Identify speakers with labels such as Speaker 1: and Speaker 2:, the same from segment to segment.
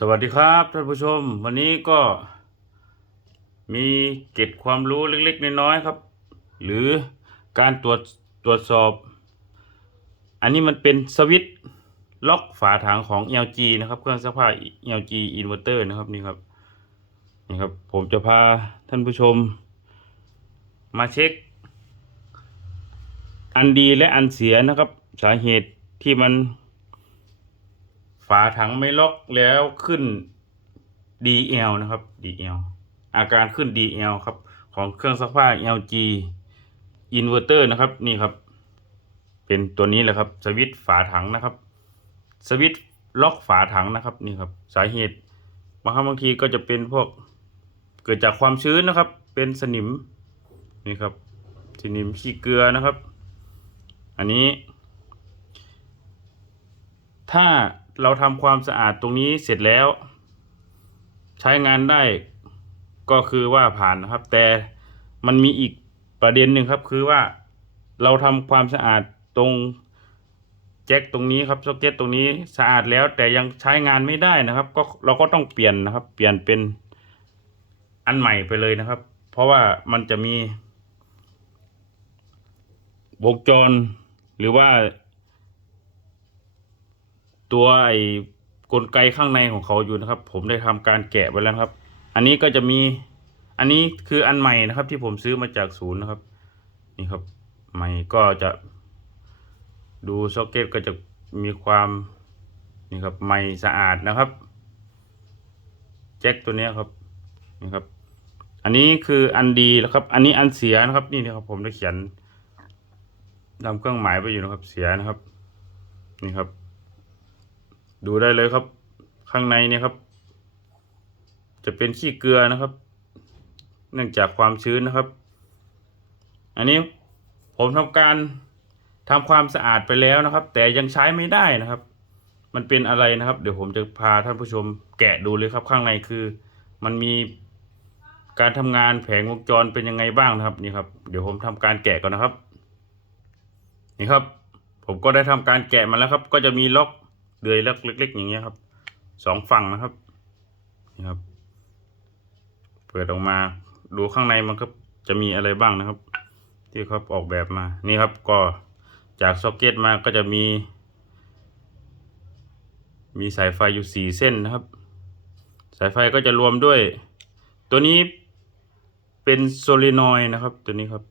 Speaker 1: สวัสดีครับท่านผู้ชม วันนี้ก็มีเกร็ดความรู้เล็กๆน้อยๆครับ หรือการตรวจตรวจสอบ อันนี้มันเป็นสวิตช์ล็อกฝาถังของ LG นะครับ เครื่องซักผ้า LG inverter นะครับนี่ครับนี่ครับ ผมจะพาท่านผู้ชม มาเช็ค อันดีและอันเสียนะครับ สาเหตุที่มัน ฝาถังไม่ล็อกแล้วขึ้น DL นะครับ DL อาการขึ้น DL ครับ ของเครื่องซักผ้า LG inverter นะครับนี่ครับ เป็นตัวนี้แหละครับ สวิตฝาถังนะครับ สวิตล็อกฝาถังนะครับนี่ครับ สาเหตุบางครั้งบางทีก็จะเป็นพวกเกิดจากความชื้นนะครับ เป็นสนิมนี่ครับสนิมขี้เกลือนะครับ อันนี้ ถ้าเราทำความสะอาดตรงนี้เสร็จแล้ว ใช้งานได้ก็คือว่าผ่านนะครับ แต่มันมีอีกประเด็นหนึ่งครับ คือว่าเราทำความสะอาดตรงแจ็คตรงนี้ครับซ็อกเก็ตตรงนี้สะอาดแล้วแต่ยังใช้งานไม่ได้นะครับ ก็เราก็ต้องเปลี่ยนนะครับ เปลี่ยนเป็นอันใหม่ไปเลยนะครับ เพราะว่ามันจะมีวงจรหรือว่า ตัวไอ้กลไกข้างในของเขาอยู่นะครับ ผมได้ทำการแกะไปแล้วครับ อันนี้ก็จะมีอันนี้คืออันใหม่นะครับ ที่ผมซื้อมาจากศูนย์นะครับ นี่ครับใหม่ก็จะดูซ็อกเก็ตก็จะมีความนี่ครับใหม่สะอาดนะครับ แจ็คตัวนี้ครับนี่ครับ อันนี้คืออันดีแล้วครับ อันนี้อันเสียนะครับ นี่นะครับผมได้เขียนทำเครื่องหมายไปอยู่นะครับเสียนะครับ นี่ครับ ดูได้เลยครับ ข้างในเนี่ยครับ จะเป็นขี้เกลือนะครับ เนื่องจากความชื้นนะครับ อันนี้ผมทำการทำความสะอาดไปแล้วนะครับ แต่ยังใช้ไม่ได้นะครับ มันเป็นอะไรนะครับ เดี๋ยวผมจะพาท่านผู้ชมแกะดูเลยครับ ข้างในคือ มันมีการทำงานแผงวงจรเป็นยังไงบ้างนะครับนี่ครับเดี๋ยวผมทำการแกะก่อนนะครับ นี่ครับ ผมก็ได้ทำการแกะมาแล้วครับ ก็จะมีล็อก เดือยเล็กๆอย่างเงี้ยครับสองฝั่งนะครับนี่ครับ เปิดออกมาดูข้างในมันก็จะมีอะไรบ้างนะครับ ที่เขาออกแบบมานี่ครับก็จากซ็อกเก็ตมาก็จะมี มีสายไฟอยู่สี่เส้นนะครับ สายไฟก็จะรวมด้วย ตัวนี้เป็นโซลินอยด์นะครับตัวนี้ครับ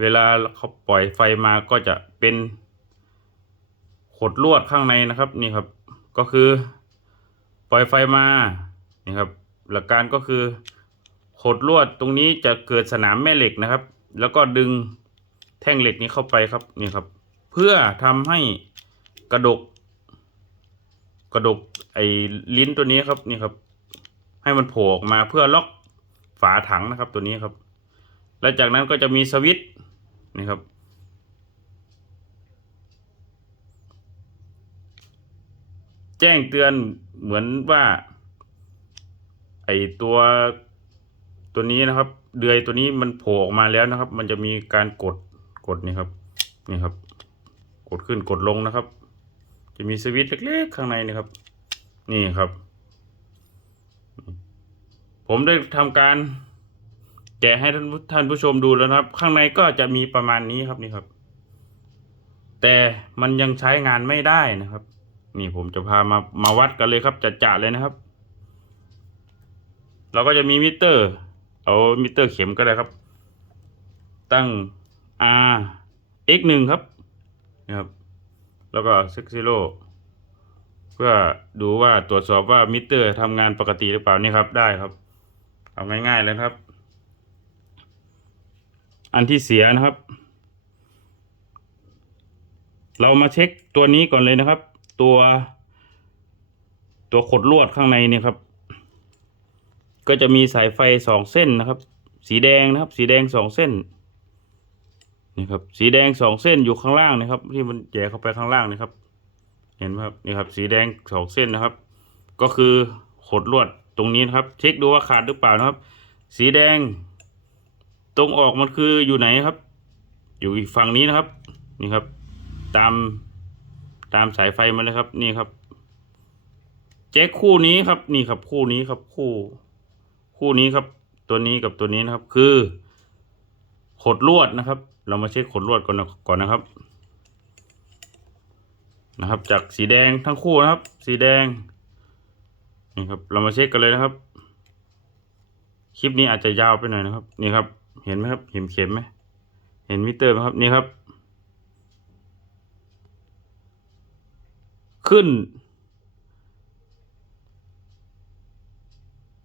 Speaker 1: เวลาเขาปล่อยไฟมาก็จะเป็น ขดลวดข้างในนะครับนี่ครับก็คือ ปล่อยไฟมานี่ครับหลักการก็คือขดลวดตรงนี้จะเกิดสนามแม่เหล็กนะครับ แล้วก็ดึงแท่งเหล็กนี้เข้าไปครับนี่ครับ เพื่อทำให้กระดก กระดกไอ้ลิ้นตัวนี้ครับนี่ครับ ให้มันโผล่ออกมาเพื่อล็อกฝาถังนะครับตัวนี้ครับ และจากนั้นก็จะมีสวิตช์นี่ครับ แจ้งเตือนเหมือนว่าไอตัวตัวนี้นะครับ เดือยตัวนี้มันโผล่ออกมาแล้วนะครับ มันจะมีการกดกดนี่ครับนี่ครับ กดขึ้นกดลงนะครับ จะมีสวิตช์เล็กๆข้างในนะครับ นี่ครับ ผมได้ทำการแกะให้ท่านผู้ท่านผู้ชมดูแล้วนะครับ ข้างในก็จะมีประมาณนี้ครับนี่ครับ แต่มันยังใช้งานไม่ได้นะครับ นี่ผมจะพามามาวัดกันเลยครับจะจะเลยนะครับ เราก็จะมีมิเตอร์ เอามิเตอร์เข็มก็ได้ครับ ตั้ง R x หนึ่งครับนะครับ แล้วก็ซิกซิโลเพื่อดูว่าตรวจสอบว่ามิเตอร์ทำงานปกติหรือเปล่านี่ครับได้ครับเอาง่ายๆเลยครับ อันที่เสียนะครับ เรามาเช็คตัวนี้ก่อนเลยนะครับ ตัว ตัวขดลวดข้างในเนี่ยครับ ก็จะมีสายไฟสองเส้นนะครับ สีแดงนะครับ สีแดงสองเส้นนี่ครับ สีแดงสองเส้นอยู่ข้างล่างนะครับ ที่มันแย่เข้าไปข้างล่างนะครับ เห็นไหมครับนี่ครับ สีแดงสองเส้นนะครับ ก็คือขดลวดตรงนี้นะครับ เช็คดูว่าขาดหรือเปล่านะครับ สีแดง ตรงออกมันคืออยู่ไหนครับ อยู่อีกฝั่งนี้นะครับ นี่ครับ ตาม ตามสายไฟมาเลยครับ นี่ครับ แจ็คคู่นี้ครับ นี่ครับคู่นี้ครับคู่ คู่นี้ครับ ตัวนี้กับตัวนี้นะครับ คือ ขดลวดนะครับ เรามาเช็คขดลวดก่อนนะก่อนนะครับ นะครับ จากสีแดงทั้งคู่นะครับ สีแดงนี่ครับ เรามาเช็คกันเลยนะครับ คลิปนี้อาจจะยาวไปหน่อยนะครับ นี่ครับ เห็นไหมครับ เห็นเข็มไหมเห็นมิเตอร์ไหมครับ นี่ครับ ขึ้น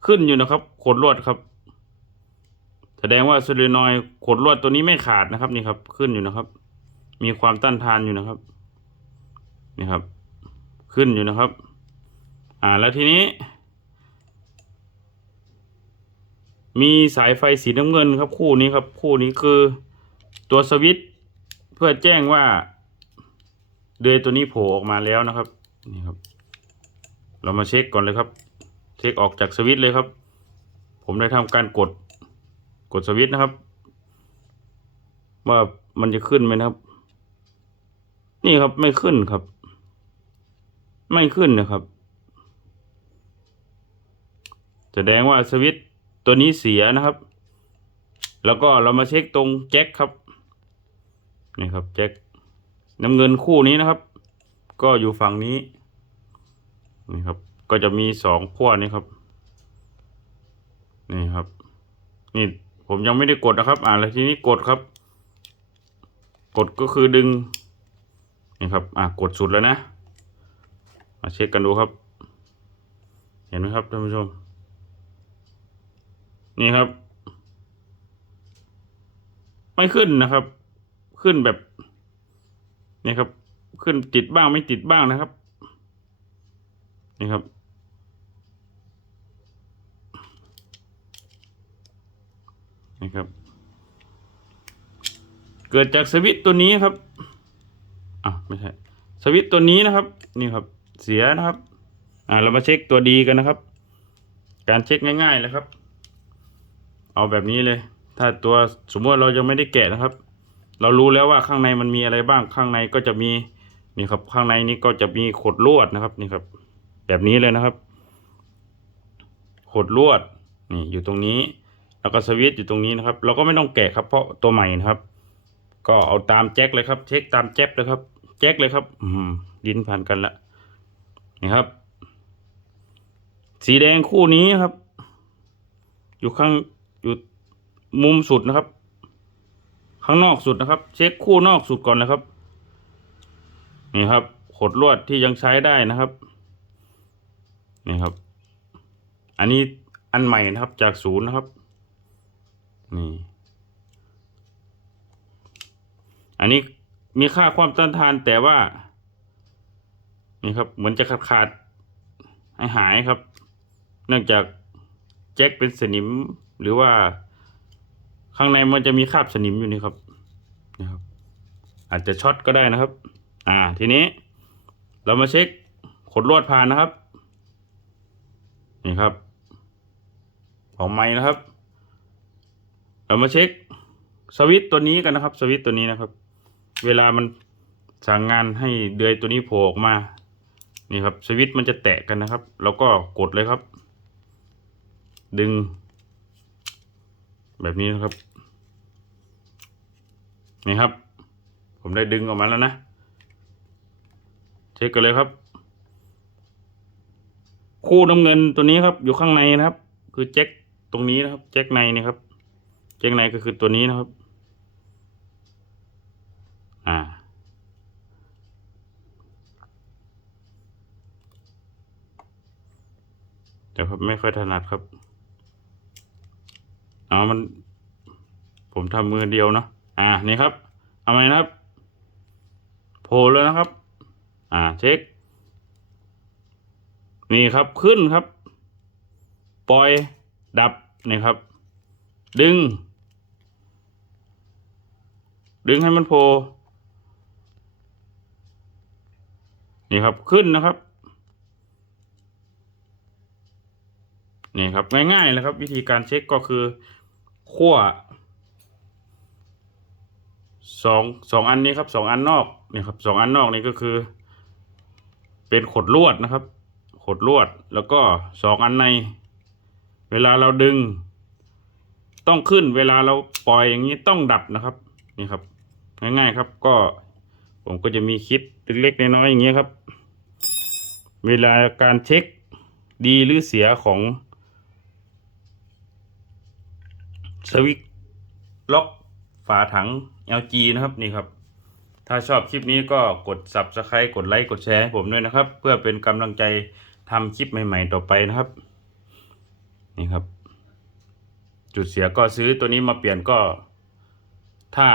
Speaker 1: ขึ้นอยู่นะครับขดลวดครับ แสดงว่าโซลินอยขดลวดตัวนี้ไม่ขาดนะครับนี่ครับ ขึ้นอยู่นะครับ มีความต้านทานอยู่นะครับ นี่ครับ ขึ้นอยู่นะครับ อ่าแล้วทีนี้ มีสายไฟสีน้ำเงินครับ คู่นี้ครับ คู่นี้คือตัวสวิตช์เพื่อแจ้งว่าเดือยตัวนี้โผล่ออกมาแล้วนะครับ นี่ครับ เรามาเช็คก่อนเลยครับ เช็คออกจากสวิตช์เลยครับ ผมได้ทำการกดกดสวิตช์นะครับ ว่ามันจะขึ้นไหมนะครับ นี่ครับไม่ขึ้นครับ ไม่ขึ้นนะครับแสดงว่าสวิตช์ตัวนี้เสียนะครับ แล้วก็เรามาเช็คตรงแจ็คครับ นี่ครับแจ็คน้ำเงินคู่นี้นะครับ ก็อยู่ฝั่งนี้นี่ครับ ก็จะมีสองขั้วนี้ครับ นี่ครับ นี่ผมยังไม่ได้กดนะครับ อ่าแล้วทีนี้กดครับ กดก็คือดึงนี่ครับ อ่ากดสุดแล้วนะมาเช็คกันดูครับ เห็นไหมครับท่านผู้ชม นี่ครับ ไม่ขึ้นนะครับ ขึ้นแบบนี่ครับ ขึ้นติดบ้างไม่ติดบ้างนะครับ นี่ครับ นี่ครับ เกิดจากสวิตตัวนี้ครับอะไม่ใช่สวิตตัวนี้นะครับ นี่ครับ เสียนะครับ อ่าเรามาเช็คตัวดีกันนะครับ การเช็คง่ายๆเลยครับ เอาแบบนี้เลย ถ้าตัวสมมติเรายังไม่ได้แกะนะครับ เรารู้แล้วว่าข้างในมันมีอะไรบ้างข้างในก็จะมี นี่ครับข้างในนี้ก็จะมีขดลวดนะครับนี่ครับ แบบนี้เลยนะครับ ขดลวดนี่อยู่ตรงนี้ แล้วก็สวิตช์อยู่ตรงนี้นะครับ เราก็ไม่ต้องแกะครับเพราะตัวใหม่นะครับ ก็เอาตามแจ็คเลยครับ เช็คตามแจ็คเลยครับ แจ็คเลยครับอืมดินผ่านกันละนี่ครับ สีแดงคู่นี้ครับ อยู่ข้างอยู่มุมสุดนะครับ ข้างนอกสุดนะครับ เช็คคู่นอกสุดก่อนนะครับ นี่ครับขดลวดที่ยังใช้ได้นะครับ นี่ครับ อันนี้อันใหม่นะครับจากศูนย์นะครับ นี่ อันนี้มีค่าความต้านทานแต่ว่า นี่ครับ เหมือนจะขาดขาดหายหายครับ เนื่องจากแจ็คเป็นสนิมหรือว่าข้างในมันจะมีคราบสนิมอยู่นี่ครับนะครับ อาจจะช็อตก็ได้นะครับ อ่า ทีนี้ เรามาเช็คขดลวดผ่านนะครับ นี่ครับ ของไม้นะครับ เรามาเช็คสวิตตัวนี้กันนะครับ สวิตตัวนี้นะครับ เวลามันสั่งงานให้เดือยตัวนี้โผล่ออกมา นี่ครับ สวิตมันจะแตะกันนะครับ แล้วก็กดเลยครับ ดึง แบบนี้นะครับ นี่ครับ ผมได้ดึงออกมาแล้วนะ เช็คกันเลยครับ คู่น้ำเงินตัวนี้ครับอยู่ข้างในนะครับ คือแจ็คตรงนี้นะครับ แจ็คในนี่ครับ แจ็คในก็คือตัวนี้นะครับ อ่า แต่ผมไม่ค่อยถนัดครับเอามัน ผมทำมือเดียวเนาะอ่านี่ครับ เอาไหมนะครับ โผล่แล้วนะครับ อ่าเช็ค นี่ครับขึ้นครับ ปล่อยดับนี่ครับ ดึง ดึงให้มันโผล่นี่ครับขึ้นนะครับนี่ครับง่ายๆเลยครับ วิธีการเช็คก็คือขั้วสองสองอันนี้ครับสองอันนอกนี่ครับสองอันนอกนี่ก็คือ เป็นขดลวดนะครับ ขดลวดแล้วก็สองอันใน เวลาเราดึง ต้องขึ้นเวลาเราปล่อยอย่างนี้ต้องดับนะครับนี่ครับ ง่ายๆครับก็ผมก็จะมีคลิปเล็กๆน้อยๆอย่างเงี้ยครับ เวลาการเช็คดีหรือเสียของสวิตช์ล็อกฝาถัง LG นะครับนี่ครับ ถ้าชอบคลิปนี้ก็กด Subscribe กดไลค์กดแชร์ให้ผมด้วยนะครับ เพื่อเป็นกำลังใจทำคลิปใหม่ ๆ ต่อไปนะครับ นี่ครับ จุดเสียก็ซื้อตัวนี้มาเปลี่ยนก็ ถ้า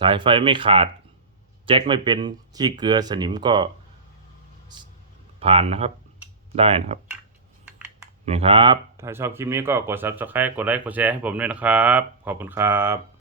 Speaker 1: สายไฟไม่ขาด แจ็คไม่เป็นขี้เกลือสนิมก็ผ่านนะครับ ได้นะครับ นี่ครับ ถ้าชอบคลิปนี้ก็กด Subscribe กดไลค์กดแชร์ให้ผมด้วยนะครับ ขอบคุณครับ